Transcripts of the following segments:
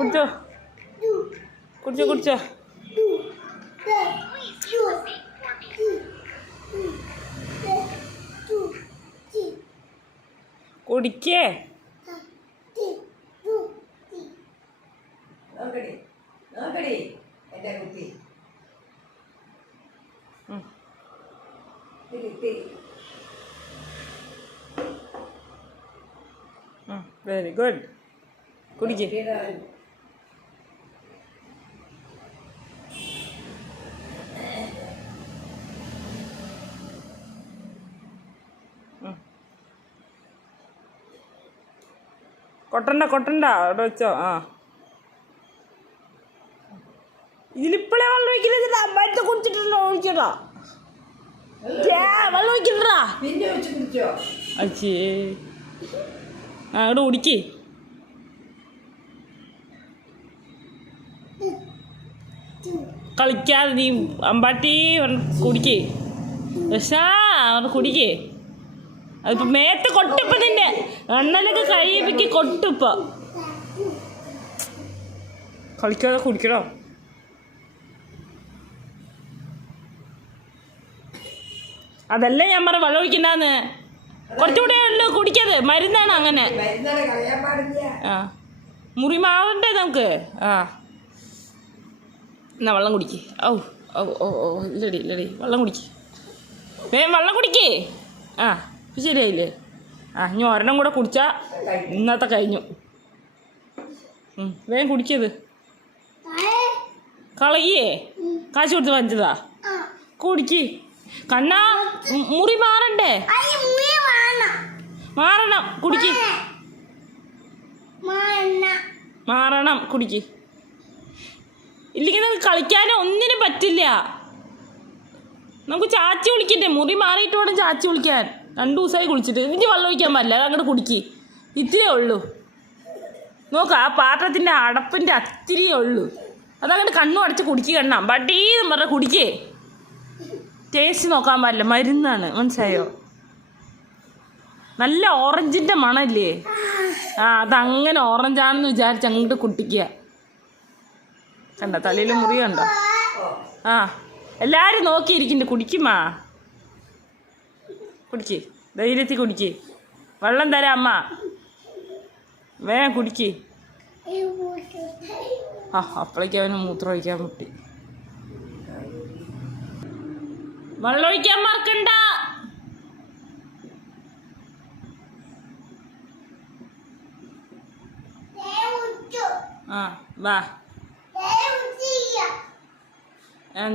കുടിച്ചോ കുടിച്ചോ കുടിച്ചോ കുടിക്കേ വെരി ഗുഡ് കുടിക്കേ കൊട്ടണ്ട അവിടെ വെച്ചോ. ആ ഇതിലിപ്പോഴേ വെള്ളം ഒഴിക്കില്ല, അമ്മത്തെ കുടിച്ചിട്ടുണ്ടോ ഒഴിക്കട്ടാ വെള്ളം ഒഴിക്കണ്ടാ അച്ഛേ. ആ ഇവിടെ കുടിക്കേ കളിക്കാതെ നീ അമ്പാട്ടി കുടിക്കേ പക്ഷാ കുടിക്കേ. അതിപ്പോ മേത്ത് കൊട്ടിപ്പ നിന്നെ എണ്ണലൊക്കെ കഴിയുമ്പോ കൊട്ടിപ്പ കളിക്കാതെ കുടിക്കണോ. അതല്ലേ ഞാൻ പറഞ്ഞ വെള്ളം ഒഴിക്കണ്ടാന്ന്. കുറച്ചുകൂടെ ഉള്ളു കുടിക്കത്, മരുന്നാണ് അങ്ങനെ. ആ മുറി മാറണ്ടേ നമുക്ക്. ആ എന്നാ വെള്ളം കുടിക്കേ. ഓ ഓ ഓ ഓ ഇല്ലടി വെള്ളം കുടിക്കേ, വേഗം വെള്ളം കുടിക്കേ. ആ ഇപ്പം ശരിയായില്ലേ. ആ ഇനി ഒരെണ്ണം കൂടെ കുടിച്ചാൽ ഇന്നത്തെ കഴിഞ്ഞു. വേഗം കുടിക്കത്. കളയേ കാശ് കൊടുത്ത് വാങ്ങിച്ചതാ. കുടിക്ക് കണ്ണാ, മുറി മാറണ്ടേ. മാറണം കുടിക്ക്, മാറണം കുടിക്ക്. ഇല്ലെങ്കിൽ നമുക്ക് കളിക്കാനോ ഒന്നിനും പറ്റില്ല. നമുക്ക് ചാച്ചി വിളിക്കണ്ടേ, മുറി മാറിയിട്ട് വേണം ചാച്ചി വിളിക്കാൻ. 2 ദിവസമായി കുളിച്ചിട്ട്. ഇനി വെള്ളം ഒഴിക്കാൻ പാടില്ല, അതങ്ങോട്ട് കുടിക്ക്. ഇത്തിരിയേ ഉള്ളൂ. നോക്ക് ആ പാത്രത്തിൻ്റെ അടപ്പിൻ്റെ അത്തിരിയേ ഉള്ളൂ. അതങ്ങോട്ട് കണ്ണും അടച്ച് കുടിക്കുക. കണ്ണാം ബട്ടീന്ന് പറഞ്ഞ കുടിക്കേ. ടേസ്റ്റ് നോക്കാൻ പാടില്ല, മരുന്നാണ്, മനസ്സിലായോ. നല്ല ഓറഞ്ചിൻ്റെ മണല്ലേ. ആ അതങ്ങനെ ഓറഞ്ചാണെന്ന് വിചാരിച്ച് അങ്ങോട്ട് കുട്ടിക്കുക. കണ്ട തലയിൽ മുറി കണ്ടോ. ആ എല്ലാവരും നോക്കിയിരിക്കുന്നുണ്ട്. കുടിക്കുമാ കുടിക്ക്, ധൈര്യത്തിൽ കുടിക്ക്. വെള്ളം തരാം അമ്മ, വേഗം കുടിക്ക്. ആ അപ്പോഴേക്കും അവന് മൂത്രം ഒഴിക്കാൻ മുട്ടി. വെള്ളം ഒഴിക്കാൻ മറക്കണ്ട. ആ വാ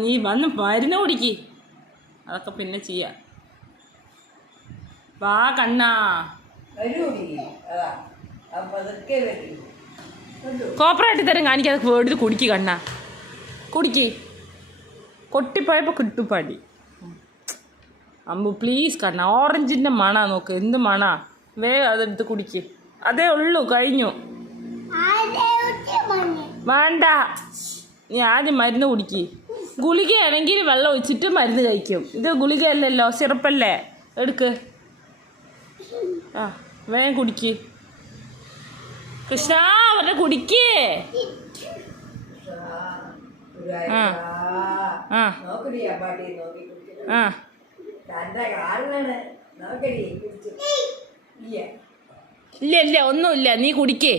നീ വന്ന് മരുന്ന് കുടിക്ക്, അതൊക്കെ പിന്നെ ചെയ്യാം. വാ കണ്ണാ, കോപ്പറായിട്ട് തരം കാണിക്കാതെ വേടിത് കുടിക്ക് കണ്ണാ, കുടിക്ക്. കൊട്ടിപ്പോയപ്പോൾ കിട്ടുപാടി. അമ്പു പ്ലീസ് കണ്ണാ, ഓറഞ്ചിൻ്റെ മണ നോക്ക്, എന്ത് മണ. വേഗം അതെടുത്ത് കുടിക്ക്. അതേ ഉള്ളൂ, കഴിഞ്ഞു. വേണ്ട, നീ ആദ്യം മരുന്ന് കുടിക്ക്. ഗുളികയാണെങ്കിൽ വെള്ളം ഒഴിച്ചിട്ട് മരുന്ന് കഴിക്കും. ഇത് ഗുളികയല്ലല്ലോ, സിറപ്പല്ലേ. എടുക്ക്. ആ വേഗം കുടിക്ക് കൃഷ്ണ, അവരുടെ കുടിക്ക്. ആ ആ ആ ഇല്ല ഒന്നുമില്ല, നീ കുടിക്കേ.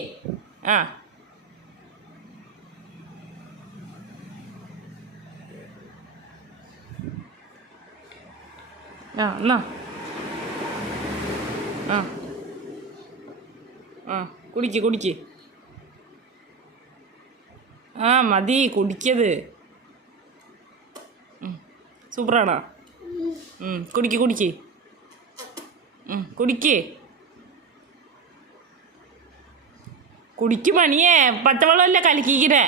ആ ആ എന്നാ ആ ആ കുടിക്ക്. ആ മതി കുടിക്കത്. സൂപ്പറാണോ. കുടിക്ക് കുടിക്ക് മണിയേ, പച്ചവെള്ളമല്ലേ കലക്കിക്കണേ.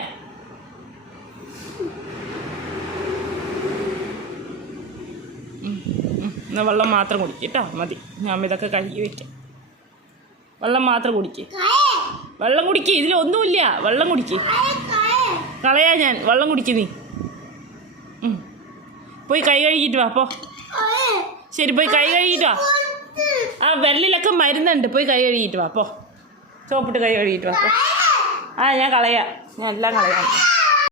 എന്നാൽ വെള്ളം മാത്രം കുടിക്ക് കേട്ടോ, മതി. ഞാൻ ഇതൊക്കെ കഴുകി വയ്ക്കാം. വെള്ളം മാത്രം കുടിക്ക്. വെള്ളം കുടിക്ക്, ഇതിലൊന്നുമില്ല. വെള്ളം കുടിക്ക്. കളയാ ഞാൻ. വെള്ളം കുടിക്ക് നീ. പോയി കൈ കഴുകിയിട്ട് വാ. പോ ശരി, പോയി കൈ കഴുകിയിട്ട് വാ. ആ വെള്ളിലൊക്കെ മരുന്നുണ്ട്, പോയി കൈ കഴുകിയിട്ട് വാ. പോ സോപ്പിട്ട് കൈ കഴുകിയിട്ട് വാ. പോ ആ ഞാൻ കളയാം, ഞാൻ എല്ലാം കളയാം.